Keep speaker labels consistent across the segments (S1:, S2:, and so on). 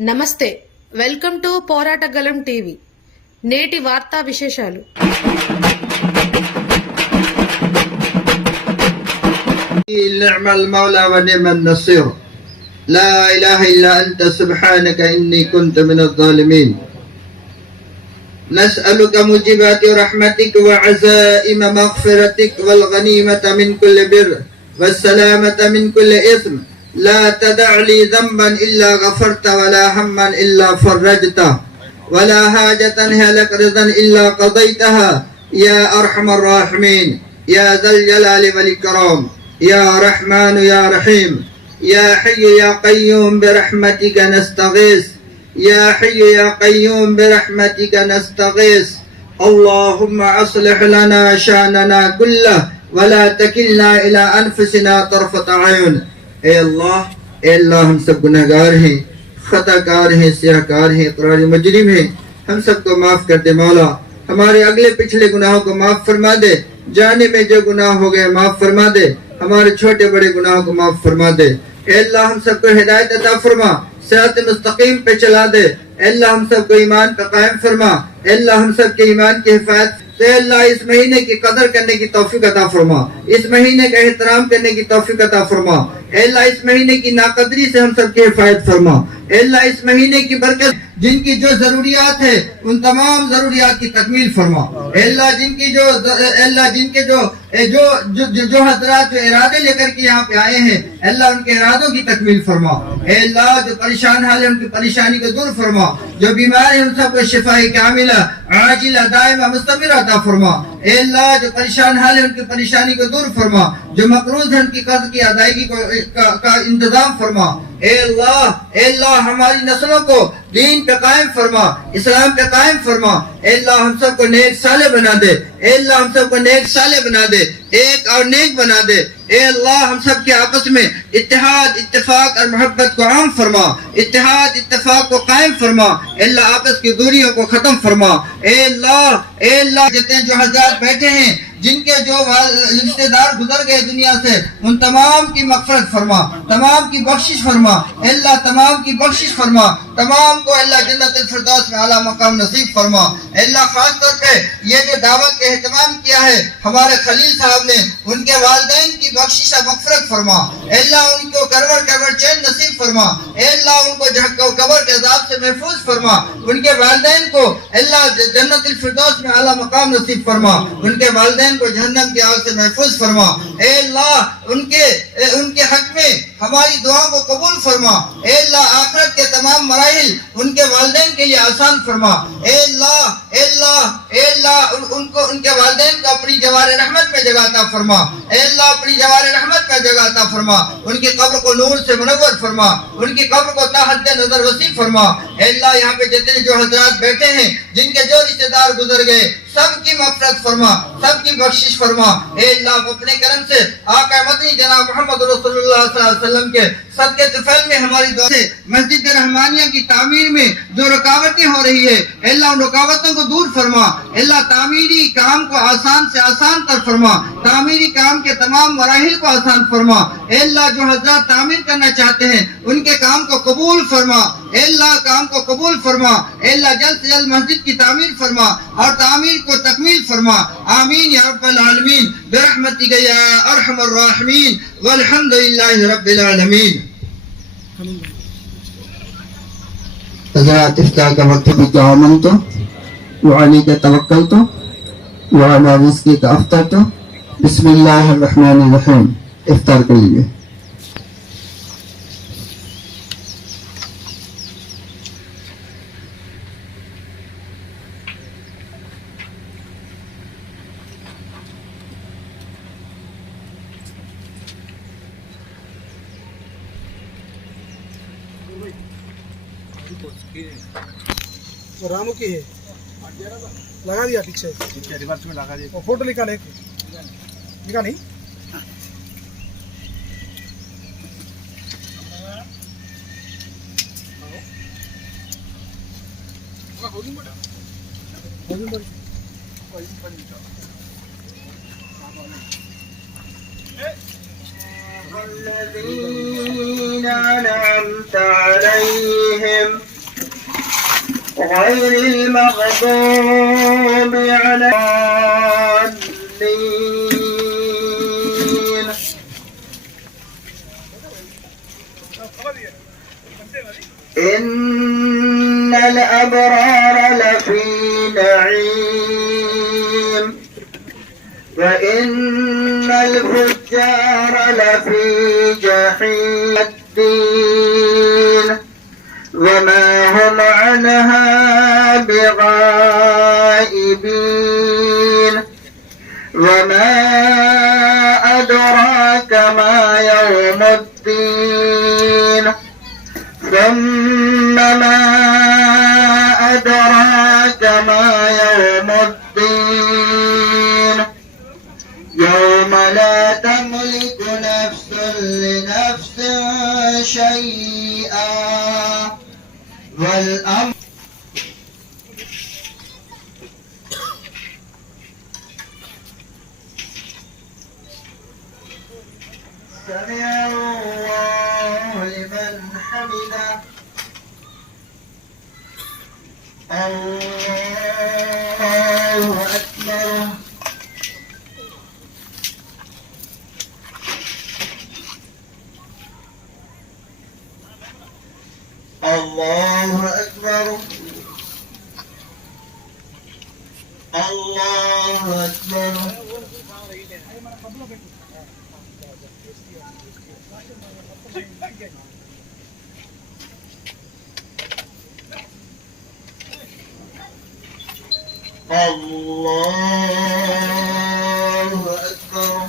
S1: నమస్తే welcome to పోరాటగలం TV నేటి వార్తా విశేషాలు
S2: نعم المولى ونعم النصير لا إله إلا أنت سبحانك إني كنت من الظالمين نسألك موجبات رحمتك وعزائم مغفرتك والغنيمة من كل بر والسلامة من كل إثم لا تدع لي ذنبا إلا غفرت ولا هما إلا فرجته ولا حاجة هي لك رضا إلا قضيتها. يا أرحم الراحمين. يا ذا الجلال والإكرام. يا رحمن يا رحيم. يا حي يا قيوم برحمتك نستغيث. يا حي يا قيوم برحمتك نستغيث. اللهم أصلح لنا شأننا كله ولا تكلنا إلى أنفسنا طرفة عين اے اللہ اے اللہ، ہم سب گناہ گار ہیں خطا کار ہیں سیاہ کار ہیں اقرار مجرم ہیں۔ ہم سب کو معاف کر دے مولا۔ ہمارے اگلے پچھلے گناہوں کو معاف فرما دے۔ جانے میں جو گناہ ہو گئے معاف فرما دے۔ ہمارے چھوٹے بڑے گناہوں کو معاف فرما دے۔ اے اللہ، ہم سب کو ہدایت عطا فرما۔ صحت مستقیم پہ چلا دے۔ اللہ ہم سب کو ایمان پہ قائم فرما۔ اے اللہ ہم سب کے ایمان کی حفاظت تو اے اللہ اس مہینے کی قدر کرنے کی توفیق عطا فرما۔ اس مہینے کا احترام کرنے کی توفیق عطا فرما۔ اے اللہ اس مہینے کی ناقدری سے ہم سب کی حفاظت فرما۔ اے اللہ اس مہینے کی برکت جن کی جو ضروریات ہے ان تمام ضروریات کی تکمیل فرما۔ اے اللہ جن کی جو اے اللہ جن کے جو جو جو, جو, جو حضرات جو ارادے لے کر کے یہاں پہ آئے ہیں اے اللہ ان کے ارادوں کی تکمیل فرما۔ اے اللہ جو پریشان حال ہے ان کی پریشانی کو دور فرما۔ جو بیمار ہیں ان سب کو شفا کاملہ عاجلہ دائمہ مستمر عطا فرما۔ اے اللہ جو پریشان حال ہے ان کی پریشانی کو دور فرما۔ جو مقروض ہیں ان کی قرض کی ادائیگی کو کا, کا انتظام فرما۔ اے اللہ اے اللہ ہماری نسلوں کو دین پہ قائم فرما، اسلام پہ قائم فرما۔ اے اللہ، ہم سب کو نیک سالے بنا دے۔ اے اللہ، ہم سب کو نیک سالے بنا دے۔ ایک اور نیک بنا دے۔ اے اللہ، ہم سب کے آپس میں اتحاد، اتفاق اور محبت کو عام فرما۔ اتحاد، اتفاق کو قائم فرما۔ اے اللہ، آپس کی دوریوں کو ختم فرما۔ اے اللہ اے اللہ، جتنے جو حضرات بیٹھے ہیں جن کے جو رشتے دار گزر گئے دنیا سے، ان تمام کی مغفرت فرما، تمام کی بخشش فرما اللہ تمام کی بخشش فرما، تمام کو اللہ جنت الفردوس میں اعلیٰ مقام نصیب فرما۔ اللہ خاص طور پہ یہ جو دعوت کا اہتمام کیا ہے، ہمارے خلیل صاحب نے ان کے والدین کی بخشش اور مغفرت فرما۔ اللہ ان کو کرور کرور چین نصیب فرما۔ اللہ ان کو جھک قبر کے عذاب سے محفوظ فرما۔ ان کے والدین کو اللہ جنت الفردوس میں اعلیٰ مقام نصیب فرما۔ ان کے والدین کو جہنم کی آگ سے محفوظ فرما۔ اے اللہ، ان کے ان کے حق میں ہماری دعاؤں کو قبول فرما۔ اے اللہ آخرت کے تمام مراحل ان کے والدین کے لیے آسان فرما۔ اے اللہ اے اللہ اے اللہ ان, کو ان کے والدین کو اپنی جوار رحمت میں جگہ عطا فرما۔ اے اللہ اپنی جوار رحمت میں جگہ عطا فرما۔ ان کی قبر کو نور سے منور فرما۔ ان کی قبر کو تاحد نظر وسیع فرما۔ اے اللہ یہاں پہ جتنے جو حضرات بیٹھے ہیں جن کے جو رشتے دار گزر گئے سب کی مغفرت فرما سب کی بخشش فرما۔ اے اللہ اپنے کرم سے آقا مدنی جناب محمد رسول اللہ صلی اللہ علیہ وسلم کے صدقے طفیل میں ہماری دعا سے مسجد رحمانیہ کی تعمیر میں جو رکاوٹیں ہو رہی ہے اللہ ان رکاوٹوں کو دور فرما۔ اللہ تعمیری کام کو آسان سے آسان تر فرما۔ تعمیری کام کے تمام مراحل کو آسان فرما۔ اللہ جو حضرات تعمیر کرنا چاہتے ہیں، ان کے کام کو قبول فرما۔ اے اللہ کام کو قبول فرما، اے اللہ جلد سے جلد مسجد کی تعمیر فرما اور تعمیر کو تکمیل فرما۔ آمین یا رب العالمین۔ برحمتک یا ارحم الراحمین۔ والحمد للہ رب العالمین۔ حضرات افطار کا وقت بھی کیا امن تو وعلی کا توکل تو وعلی رزقی کا افطار تو۔ بسم اللہ الرحمن الرحیم۔ افطار کر
S3: نانو کی ہے
S4: لگا دیا پیچھے ریورس
S3: میں لگا دیا فوٹو نکالے نکال نہیں
S2: الذين أنعمت غير المغضوب عليهم الضالين إن الأبرار لفي نعيم. وإن الفجار لفي جحيم الدين. وما عنها بغائبين وما أدراك ما يوم الدين. ثم ما أدراك ما يوم الدين. يوم لا تملك نفس لنفس شيئا. سمع الله لمن حمده الله أكبر الله أكبر الله أكبر الله أكبر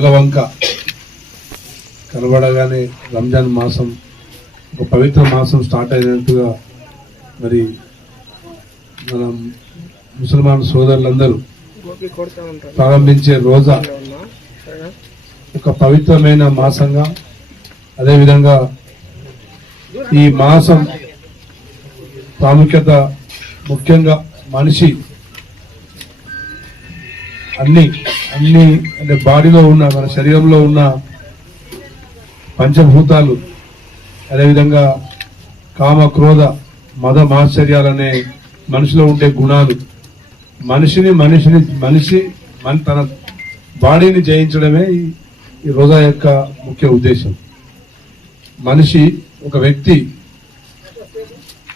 S4: నెలవంక కనబడగానే రంజాన్ మాసం ఒక పవిత్ర మాసం స్టార్ట్ అయినట్టుగా మరి మన ముసల్మాన్ సోదరులందరూ ప్రారంభించే రోజా ఒక పవిత్రమైన మాసంగా అదేవిధంగా ఈ మాసం ప్రాముఖ్యత ముఖ్యంగా మనిషి అన్ని అన్ని అంటే బాడీలో ఉన్న మన శరీరంలో ఉన్న పంచభూతాలు అదేవిధంగా కామ క్రోధ మద మాశ్చర్యాలనే మనిషిలో ఉండే గుణాలు. మనిషిని మనిషిని మనిషి మన తన బాడీని జయించడమే ఈ- రోజా యొక్క ముఖ్య ఉద్దేశం. మనిషి ఒక వ్యక్తి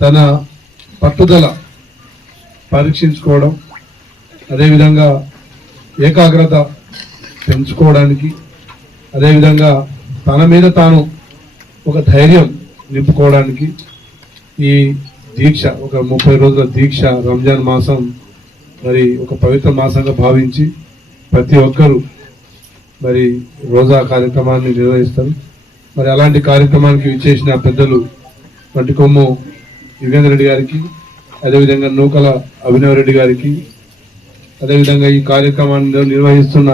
S4: తన పట్టుదల పరీక్షించుకోవడం అదేవిధంగా ఏకాగ్రత పెంచుకోవడానికి అదేవిధంగా తన మీద తాను ఒక ధైర్యం నింపుకోవడానికి ఈ దీక్ష ఒక ముప్పై రోజుల దీక్ష రంజాన్ మాసం మరి ఒక పవిత్ర మాసంగా భావించి ప్రతి ఒక్కరూ మరి రోజా కార్యక్రమాన్ని నిర్వహిస్తారు. మరి అలాంటి కార్యక్రమానికి విచ్చేసిన పెద్దలు వంటి కొమ్ము యుగేంద్ర రెడ్డి గారికి అదేవిధంగా నూకల అభినవ్ రెడ్డి గారికి అదేవిధంగా ఈ కార్యక్రమాన్ని నిర్వహిస్తున్న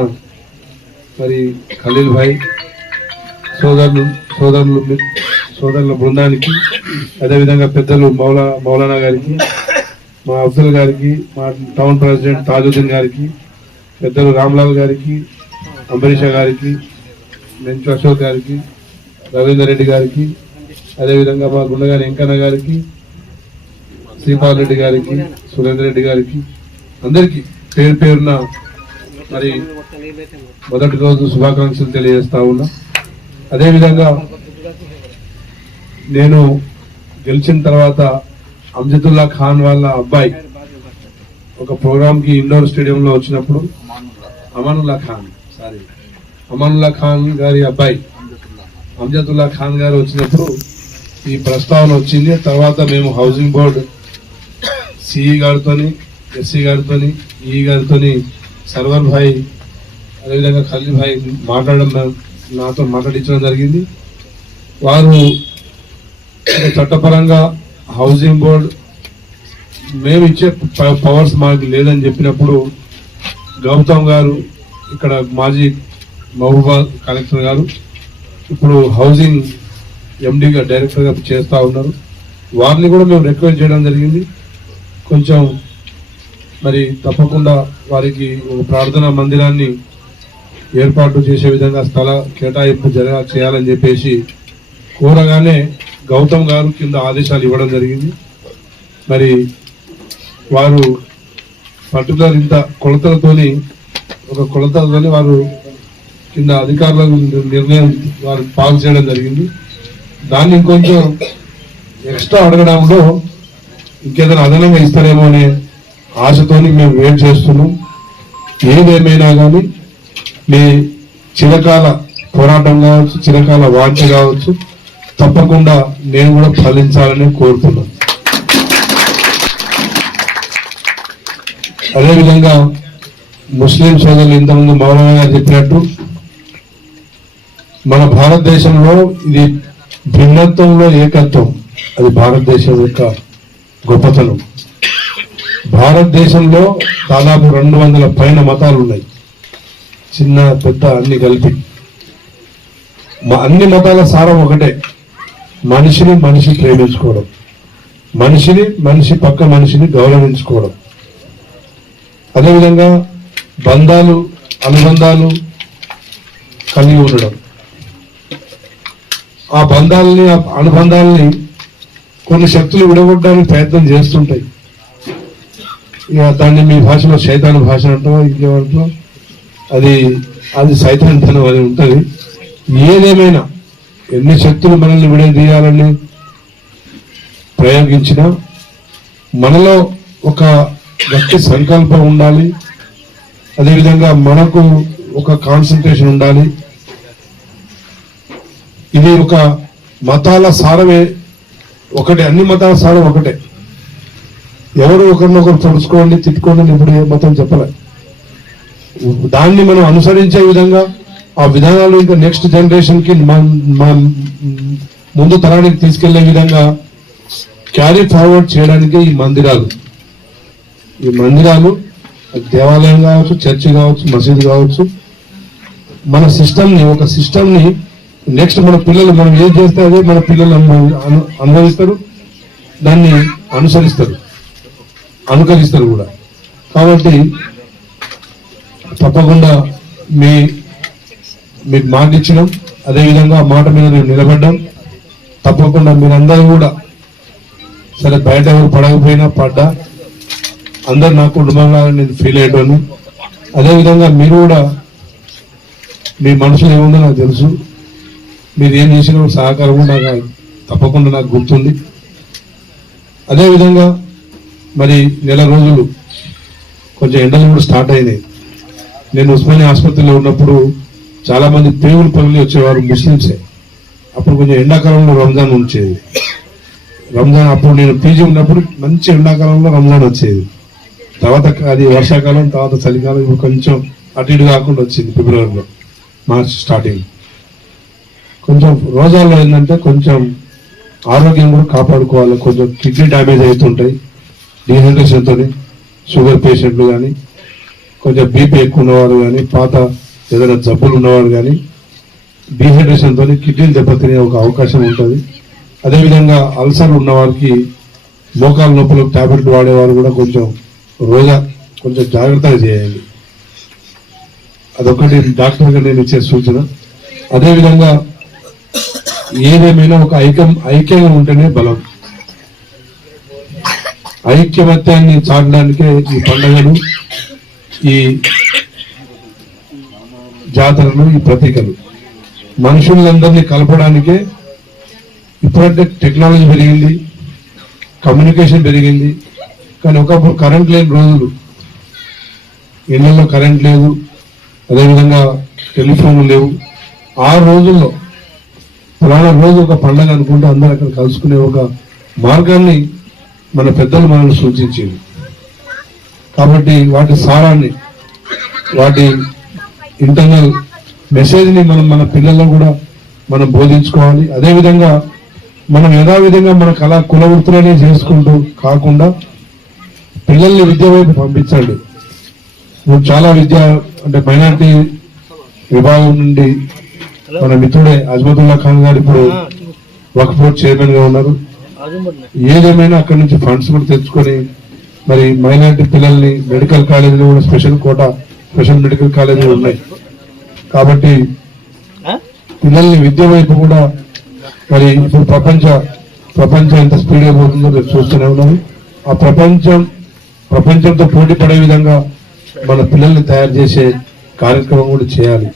S4: మరి ఖలీల్ భాయ్ సోదరులు సోదరులు సోదరుల బృందానికి అదేవిధంగా పెద్దలు మౌలా మౌలానా గారికి మా అఫ్జల్ గారికి మా టౌన్ ప్రెసిడెంట్ తాజుద్దీన్ గారికి పెద్దలు రామ్లాల్ గారికి అంబరీష గారికి మెంచు అశోక్ గారికి రవీందర్ రెడ్డి గారికి అదేవిధంగా మా గుండగారి వెంకన్న గారికి శ్రీపాల్ రెడ్డి గారికి సురేందర్ రెడ్డి గారికి అందరికీ పేరు పేరున మరి మొదటి రోజు శుభాకాంక్షలు తెలియజేస్తా ఉన్నా. అదేవిధంగా నేను గెలిచిన తర్వాత అంజదుల్లా ఖాన్ వాళ్ళ అబ్బాయి ఒక ప్రోగ్రాంకి ఇండోర్ స్టేడియంలో వచ్చినప్పుడు అమానుల్లా ఖాన్ సారీ అమానుల్లా ఖాన్ గారి అబ్బాయి అంజదుల్లా ఖాన్ గారు వచ్చినప్పుడు ఈ ప్రస్తావన వచ్చింది. తర్వాత మేము హౌసింగ్ బోర్డు సిఈ గారితోని ఎస్సీ గారితోని ఈ గారితో సర్వర్ భాయ్ అదేవిధంగా ఖలీల్ భాయ్ మాట్లాడడం నాతో మాట్లాడించడం జరిగింది. వారు చట్టపరంగా హౌసింగ్ బోర్డ్ మేము ఇచ్చే ప- పవర్స్ మాకు లేదని చెప్పినప్పుడు గౌతమ్ గారు ఇక్కడ మాజీ మహబూబాద్ కలెక్టర్ గారు ఇప్పుడు హౌసింగ్ ఎండీగా డైరెక్టర్గా చేస్తూ ఉన్నారు. వారిని కూడా మేము రిక్వెస్ట్ చేయడం జరిగింది. కొంచెం మరి తప్పకుండా వారికి ఒక ప్రార్థనా మందిరాన్ని ఏర్పాటు చేసే విధంగా స్థల కేటాయింపు జరగా చేయాలని చెప్పేసి కోరగానే గౌతమ్ గారు కింద ఆదేశాలు ఇవ్వడం జరిగింది. మరి వారు పర్టికులర్ ఇంత కొలతలతోని ఒక కొలతలతోని వారు కింద అధికారుల నిర్ణయం వారు పాస్ చేయడం జరిగింది. దాన్ని ఇంకొంచెం ఎక్స్ట్రా అడగడంలో ఇంకేదైనా అదనంగా ఇస్తారేమో అనే ఆశతోని మేము వెయిట్ చేస్తున్నాం? ఏదేమైనా కానీ మీ చిరకాల పోరాటం కావచ్చు చిరకాల వాంఛ కావచ్చు తప్పకుండా నేను కూడా ఫలించాలని కోరుతున్నాను. అదేవిధంగా ముస్లిం సోదరులు ఇంతకుముందు మౌలానా గారు చెప్పినట్టు మన భారతదేశంలో ఇది భిన్నత్వంలో ఏకత్వం. అది భారతదేశం యొక్క గొప్పతనం. భారతదేశంలో దాదాపు రెండు వందల పైన మతాలు ఉన్నాయి చిన్న పెద్ద అన్ని కలిపి. మ- అన్ని మతాల సారం ఒకటే. మనిషిని మనిషి ప్రేమించుకోవడం. మనిషిని మనిషి పక్క మనిషిని గౌరవించుకోవడం. అదేవిధంగా బంధాలు అనుబంధాలు కలిగి ఉండడం. ఆ బంధాలని ఆ అనుబంధాలని కొన్ని శక్తులు విడగొట్టడానికి ప్రయత్నం చేస్తుంటాయి. ఇక దాన్ని మీ భాషలో శైతాన్ భాష అంటావా? ఇంకేమంటావా అది అది సైతాంతనం అని ఉంటుంది. ఏదేమైనా ఎన్ని శక్తులు మనల్ని విడదీయాలని ప్రయోగించినా మనలో ఒక గట్టి సంకల్పం ఉండాలి. అదేవిధంగా మనకు ఒక కాన్సన్ట్రేషన్ ఉండాలి. ఇది ఒక మతాల సారమే ఒకటే అన్ని మతాల సారం ఒకటే. ఎవరు ఒకరినొకరు పొడుచుకోండి తిట్టుకోండి అని ఇప్పుడు ఏ మతం చెప్పలే. దాన్ని మనం అనుసరించే విధంగా ఆ విధానాలు ఇంకా నెక్స్ట్ జనరేషన్కి మన- ముందు తరానికి తీసుకెళ్ళే విధంగా క్యారీ ఫార్వర్డ్ చేయడానికి ఈ మందిరాలు. ఈ మందిరాలు దేవాలయం కావచ్చు చర్చి కావచ్చు మసీదు కావచ్చు. మన సిస్టమ్ని ఒక సిస్టమ్ని నెక్స్ట్ మన పిల్లలు మనం ఏం చేస్తే అదే మన పిల్లలు అను- అనుభవిస్తారు దాన్ని అనుసరిస్తారు. అనుకరిస్తారు కూడా. కాబట్టి తప్పకుండా మీ మీకు మాట ఇచ్చినాం అదేవిధంగా ఆ మాట మీద మేము నిలబడ్డాం. తప్పకుండా మీరందరూ కూడా సరే బయట ఎవరు పడకపోయినా పడ్డా అందరు నా కుటుంబంగా నేను ఫీల్ అయ్యేటోను అదేవిధంగా మీరు కూడా మీ మనసులో ఏముందో నాకు తెలుసు. మీరు ఏం చేసినా సహకారం కూడా నాకు తప్పకుండా నాకు గుర్తుంది. అదేవిధంగా మరి నెల రోజులు కొంచెం ఎండలు కూడా స్టార్ట్ అయినాయి. నేను ఉస్మానియా ఆసుపత్రిలో ఉన్నప్పుడు చాలామంది మంది పనులు వచ్చేవారు ముస్లింసే అప్పుడు కొంచెం ఎండాకాలంలో రంజాన్ ఉంచేది రంజాన్ అప్పుడు నేను పీజీ ఉన్నప్పుడు మంచి ఎండాకాలంలో రంజాన్ వచ్చేది. తర్వాత అది వర్షాకాలం తర్వాత చలికాలం ఇప్పుడు కొంచెం అటు ఇటు కాకుండా వచ్చింది ఫిబ్రవరిలో మార్చ్ స్టార్టింగ్. కొంచెం రోజాల్లో ఏంటంటే కొంచెం ఆరోగ్యం కూడా కాపాడుకోవాలి కొంచెం కిడ్నీ డ్యామేజ్ అవుతుంటాయి. డీహైడ్రేషన్తో షుగర్ పేషెంట్లు కానీ కొంచెం బీపీ ఎక్కువ ఉన్నవారు కానీ పాత ఏదైనా జబ్బులు ఉన్నవారు కానీ డీహైడ్రేషన్ కిడ్నీలు దెబ్బతినే ఒక అవకాశం ఉంటుంది. అదేవిధంగా అల్సర్ ఉన్నవారికి మోకాల నొప్పులకు టాబ్లెట్ వాడేవారు కూడా కొంచెం రోజా కొంచెం జాగ్రత్తగా చేయాలి. అదొకటి డాక్టర్గా నేను ఇచ్చే సూచన. అదేవిధంగా ఏదేమైనా ఒక ఐక్యం ఐక్యంగా ఉంటేనే బలం. ఐక్యమత్యాన్ని చాటడానికే ఈ పండుగలు ఈ జాతరలు ఈ ప్రతీకలు మనుషులందరినీ కలపడానికే ఇప్పుడంటే టెక్నాలజీ పెరిగింది కమ్యూనికేషన్ పెరిగింది కానీ ఒకప్పుడు కరెంట్ లేని రోజులు. ఇళ్ళలో కరెంట్ లేదు అదేవిధంగా టెలిఫోన్లు లేవు. ఆ రోజుల్లో ఫలానా రోజు ఒక పండగ అనుకుంటే అందరూ అక్కడ కలుసుకునే ఒక మార్గాన్ని మన పెద్దలు మనల్ని సూచించేది. కాబట్టి వాటి సారాన్ని వాటి ఇంటర్నల్ మెసేజ్ని మనం మన పిల్లల్లో కూడా మనం బోధించుకోవాలి. అదేవిధంగా మనం యథావిధంగా మన కళా కుల వృత్తులనే చేసుకుంటూ కాకుండా పిల్లల్ని విద్య వైపు పంపించండి. ఇప్పుడు చాలా విద్య అంటే మైనార్టీ విభాగం నుండి మన మిత్రుడే అజ్మతుల్లా ఖాన్ గారు ఇప్పుడు వక్ఫ్ బోర్డ్ చైర్మన్గా ఉన్నారు. ఏదేమైనా అక్కడి నుంచి ఫండ్స్ కూడా తెచ్చుకొని మరి మైనార్టీ పిల్లల్ని మెడికల్ కాలేజీలు కూడా స్పెషల్ కోటా స్పెషల్ మెడికల్ కాలేజీలు ఉన్నాయి. కాబట్టి పిల్లల్ని విద్య వైపు కూడా మరి ఇప్పుడు ప్రపంచ ప్రపంచం ఎంత స్పీడ్ అయిపోతుందో మీరు చూస్తూనే ఉన్నారు. ఆ ప్రపంచం ప్రపంచంతో పోటీ పడే విధంగా మన పిల్లల్ని తయారు చేసే కార్యక్రమం కూడా చేయాలి.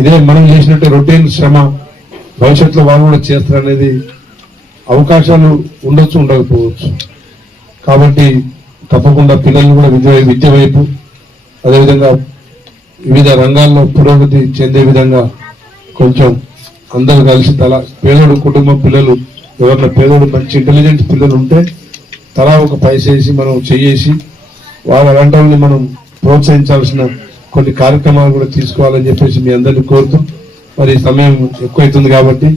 S4: ఇదే మనం చేసినట్టు రొటీన్ శ్రమ భవిష్యత్తులో వాళ్ళు కూడా చేస్తారనేది అవకాశాలు ఉండొచ్చు ఉండకపోవచ్చు. కాబట్టి తప్పకుండా పిల్లల్ని కూడా విద్య విద్య వైపు అదేవిధంగా వివిధ రంగాల్లో పురోగతి చెందే విధంగా కొంచెం అందరూ కలిసి తల పేదోడు కుటుంబం పిల్లలు ఎవరైనా పేదోడు మంచి ఇంటెలిజెంట్ పిల్లలు ఉంటే తలా ఒక పైసేసి మనం చెయ్యేసి వాళ్ళ అలాంటి మనం ప్రోత్సహించాల్సిన కొన్ని కార్యక్రమాలు కూడా తీసుకోవాలని చెప్పేసి మీ అందరినీ కోరుతూ మరి సమయం ఎక్కువైతుంది కాబట్టి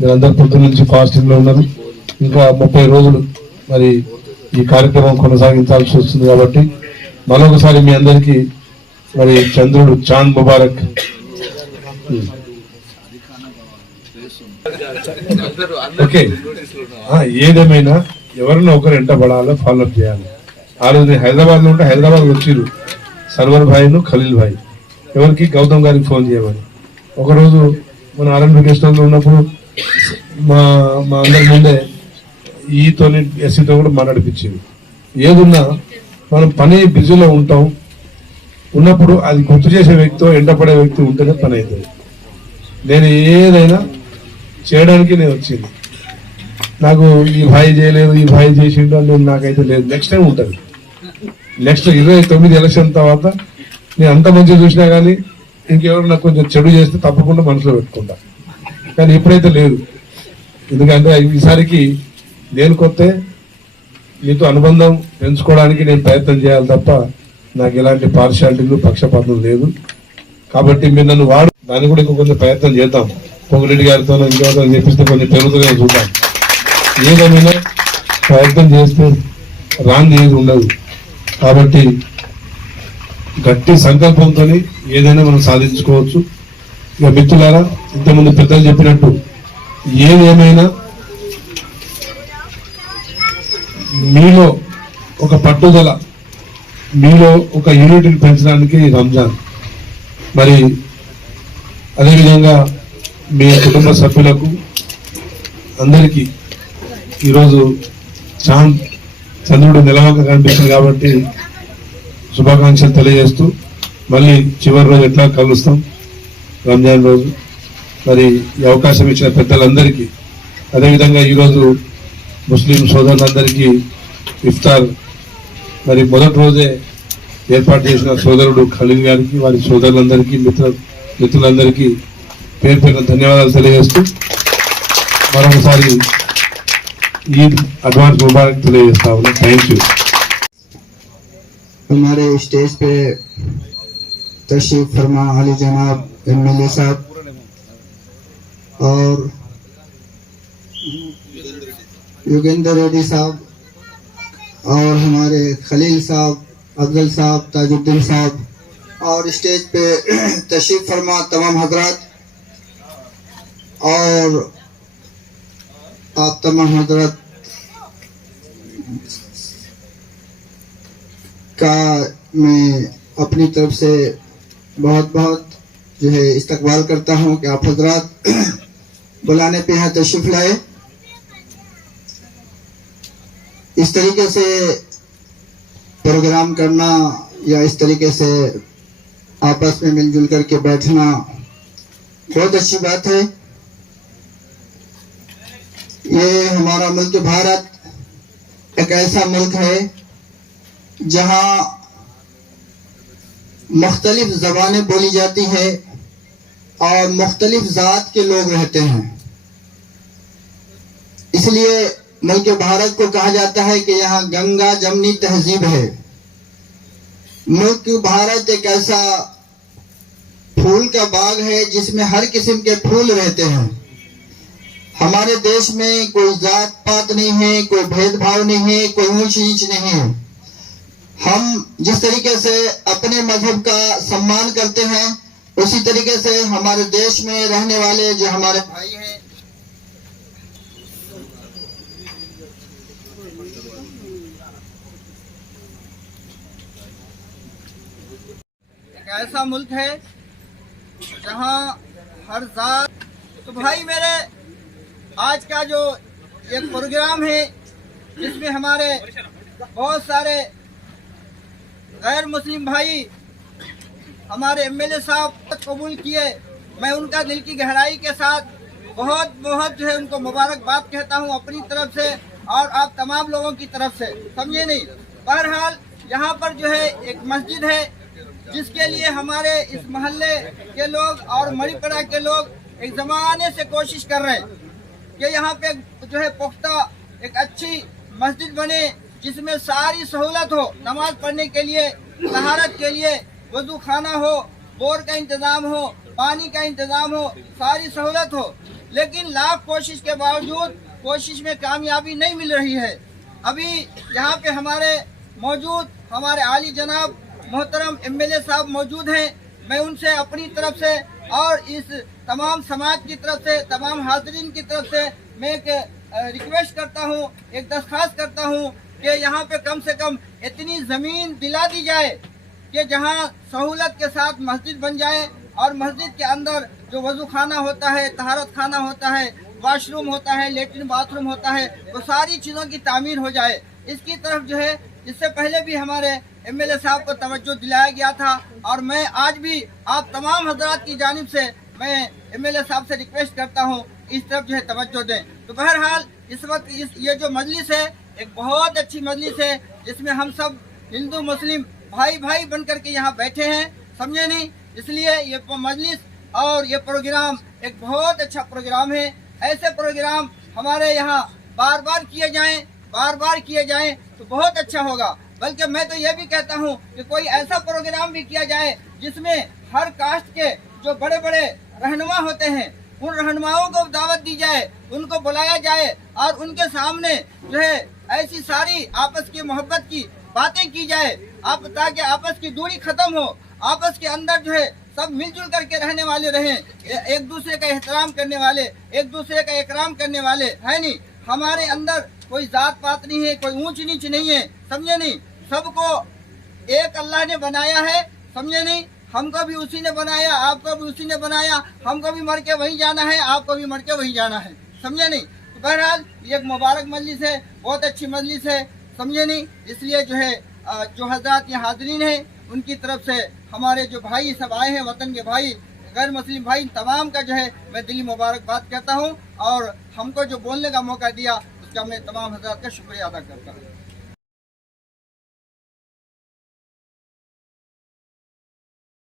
S4: మీరందరూ పొద్దున్న నుంచి ఫాస్టింగ్లో ఉన్నారు ఇంకా ముప్పై రోజులు మరి ఈ కార్యక్రమం కొనసాగించాల్సి వస్తుంది కాబట్టి మరొకసారి మీ అందరికీ మరి చంద్రుడు చాంద్ ముబారక్. ఓకే. ఏదేమైనా ఎవరైనా ఒకరు ఎంట పడాలో ఫాలోఅప్ చేయాలి. ఆ రోజు నేను హైదరాబాద్లో ఉంటే హైదరాబాద్ వచ్చిరు సర్వర్ భాయ్ను ఖలీల్ భాయ్. ఎవరికి? గౌతమ్ గారికి ఫోన్ చేయమని. ఒకరోజు మన ఆరంభ గెస్ట్ ఉన్నప్పుడు మా మా అందరి ముందే ఈతోని ఎస్సీతో కూడా మాట్లాడిపించింది. ఏదున్నా మనం పని బిజీలో ఉంటాం. ఉన్నప్పుడు అది గుర్తు చేసే వ్యక్తితో ఎండపడే వ్యక్తి ఉంటేనే పని అవుతుంది నేను ఏదైనా చేయడానికి నేను వచ్చింది. నాకు ఈ భాయి చేయలేదు ఈ భాయి చేసిండు అని నేను నాకైతే లేదు. నెక్స్ట్ టైం ఉంటుంది. నెక్స్ట్ ఇరవై తొమ్మిది ఎలక్షన్ తర్వాత నేను అంత మంచిగా చూసినా కానీ ఇంకెవరు నాకు కొంచెం చెడు చేస్తే తప్పకుండా మనసులో పెట్టుకుంటా. కానీ ఇప్పుడైతే లేదు. ఎందుకంటే ఈసారికి నేను కొత్త మీతో అనుబంధం పెంచుకోవడానికి నేను ప్రయత్నం చేయాలి తప్ప నాకు ఎలాంటి పార్షాలిటీలు పక్షపాతం లేదు. కాబట్టి మీరు నన్ను వాడు దాన్ని కూడా ఇంకో కొంచెం ప్రయత్నం చేద్దాం. పొంగిరెడ్డి గారితో ఇంకెవరితో చెప్పిస్తే కొంచెం పెరుగుతుందని చూద్దాం. ఏదైనా ప్రయత్నం చేస్తే రాంది ఏది ఉండదు. కాబట్టి గట్టి సంకల్పంతో ఏదైనా మనం సాధించుకోవచ్చు. ఇక మిత్రులారా ఇంతకుముందు పెద్దలు చెప్పినట్టు ఏదేమైనా మీలో ఒక పట్టుదల మీలో ఒక యూనిటీని పెంచడానికి రంజాన్. మరి అదేవిధంగా మీ కుటుంబ సభ్యులకు అందరికీ ఈరోజు చాంద్ చంద్రుడు నిలవక కనిపిస్తుంది కాబట్టి శుభాకాంక్షలు తెలియజేస్తూ మళ్ళీ చివరి రోజు ఎట్లా కలుస్తాం? రంజాన్ రోజు. మరి ఈ అవకాశం ఇచ్చిన పెద్దలందరికీ అదేవిధంగా ఈరోజు ముస్లిం సోదరులందరికీ ఇఫ్తార్ మరి మొదటి రోజే ఏర్పాటు చేసిన సోదరుడు ఖలీల్ గారికి వారి సోదరులందరికీ మిత్ర మిత్రులందరికీ పేరు పేరున ధన్యవాదాలు తెలియజేస్తూ మరొకసారి ఈద్ అడ్వాన్స్ ముబారక్ తెలియజేస్తా ఉన్నాం థ్యాంక్ యూ
S2: हमारे स्टेज पे तशरीफ फरमा अली जनाब एम एल ए साहब اور یوگیندر ریڈی صاحب اور ہمارے خلیل صاحب، افضل صاحب تاج الدین صاحب، اور اسٹیج پہ تشریف فرما تمام حضرات اور آپ تمام حضرت کا میں اپنی طرف سے بہت بہت جو ہے استقبال کرتا ہوں کہ آپ حضرات بلانے پہ یہاں تشریف لائے۔ اس طریقے سے پروگرام کرنا یا اس طریقے سے آپس میں مل جل کر کے بیٹھنا بہت اچھی بات ہے۔ یہ ہمارا ملک بھارت ایک ایسا ملک ہے جہاں مختلف زبانیں بولی جاتی ہے اور مختلف ذات کے لوگ رہتے ہیں۔ اس لیے ملک بھارت کو کہا جاتا ہے کہ یہاں گنگا جمنی تہذیب ہے۔ ملک بھارت ایک ایسا پھول کا باغ ہے جس میں ہر قسم کے پھول رہتے ہیں۔ ہمارے دیش میں کوئی ذات پات نہیں ہے، کوئی بھید بھاؤ نہیں ہے، کوئی اونچ نیچ نہیں ہے۔ ہم جس طریقے سے اپنے مذہب کا سمان کرتے ہیں اسی طریقے سے ہمارے دیش میں رہنے والے جو ہمارے بھائی ہیں، ایک ایسا ملک ہے جہاں ہر ذات، تو بھائی میرے، آج کا جو ایک پروگرام ہے، جس میں ہمارے بہت سارے غیر مسلم بھائی ہمارے ایم ایل اے صاحب قبول کیے۔ میں ان کا دل کی گہرائی کے ساتھ بہت بہت جو ہے ان کو مبارکباد کہتا ہوں اپنی طرف سے اور آپ تمام لوگوں کی طرف سے۔ سمجھے نہیں؟ بہرحال یہاں پر جو ہے ایک مسجد ہے، جس کے لیے ہمارے اس محلے کے لوگ اور مڑی پڑا کے لوگ ایک زمانے سے کوشش کر رہے ہیں کہ یہاں پہ جو ہے پختہ ایک اچھی مسجد بنے، جس میں ساری سہولت ہو نماز پڑھنے کے لیے طہارت کے لیے۔ وضو خانہ ہو، بور کا انتظام ہو، پانی کا انتظام ہو، ساری سہولت ہو۔ لیکن لاکھ کوشش کے باوجود کوشش میں کامیابی نہیں مل رہی ہے۔ ابھی یہاں پہ ہمارے موجود، ہمارے عالی جناب محترم ایم ایل اے صاحب موجود ہیں۔ میں ان سے اپنی طرف سے اور اس تمام سماج کی طرف سے، تمام حاضرین کی طرف سے میں ایک ریکویسٹ کرتا ہوں، ایک درخواست کرتا ہوں کہ یہاں پہ کم سے کم اتنی زمین دلا دی جائے۔ کہ جہاں سہولت کے ساتھ مسجد بن جائے اور مسجد کے اندر جو وضو خانہ ہوتا ہے، طہارت خانہ ہوتا ہے، واش روم ہوتا ہے لیٹرن باتھ روم ہوتا ہے، وہ ساری چیزوں کی تعمیر ہو جائے۔ اس کی طرف جو ہے، اس سے پہلے بھی ہمارے ایم ایل اے صاحب کو توجہ دلایا گیا تھا اور میں آج بھی آپ تمام حضرات کی جانب سے میں ایم ایل اے صاحب سے ریکویسٹ کرتا ہوں، اس طرف جو ہے توجہ دیں۔ تو بہرحال، اس وقت اس یہ جو مجلس ہے، ایک بہت اچھی مجلس ہے، جس میں ہم سب ہندو، مسلم بھائی بھائی بن کر کے یہاں بیٹھے ہیں، سمجھے نہیں؟ اس لیے یہ مجلس اور یہ پروگرام ایک بہت اچھا پروگرام ہے۔ ایسے پروگرام ہمارے یہاں بار بار کیے جائیں، بار بار کیے جائیں تو بہت اچھا ہوگا۔ بلکہ میں تو یہ بھی کہتا ہوں کہ کوئی ایسا پروگرام بھی کیا جائے جس میں ہر کاسٹ کے جو بڑے بڑے رہنما ہوتے ہیں، ان رہنماؤں کو دعوت دی جائے، ان کو بلایا جائے اور ان کے سامنے جو ہے ایسی ساری آپس کی محبت کی باتیں کی جائے۔ آپ تاکہ آپس کی دوری ختم ہو۔ آپس کے اندر جو ہے سب مل جل کر کے رہنے والے رہیں۔ ایک دوسرے کا احترام کرنے والے، ایک دوسرے کا اکرام کرنے والے۔ ہے نہیں؟ ہمارے اندر کوئی ذات پات نہیں ہے، کوئی اونچ نیچ نہیں ہے۔ سمجھے نہیں؟ سب کو ایک اللہ نے بنایا ہے۔ سمجھے نہیں؟ ہم کو بھی اسی نے بنایا، آپ کو بھی اسی نے بنایا۔ ہم کو بھی مر کے وہیں جانا ہے، آپ کو بھی مر کے وہیں جانا ہے۔ سمجھے نہیں؟ بہرحال یہ ایک مبارک مجلس ہے، بہت اچھی مجلس ہے۔ سمجھے نہیں؟ اس لیے جو ہے جو حضرات یہ حاضرین ہیں، ان کی طرف سے ہمارے جو بھائی سب آئے ہیں، وطن کے بھائی، غیر مسلم بھائی تمام کا جو ہے میں دلی مبارکباد کہتا ہوں اور ہم کو جو بولنے کا موقع دیا، اس کا میں تمام حضرات کا شکریہ ادا کرتا ہوں۔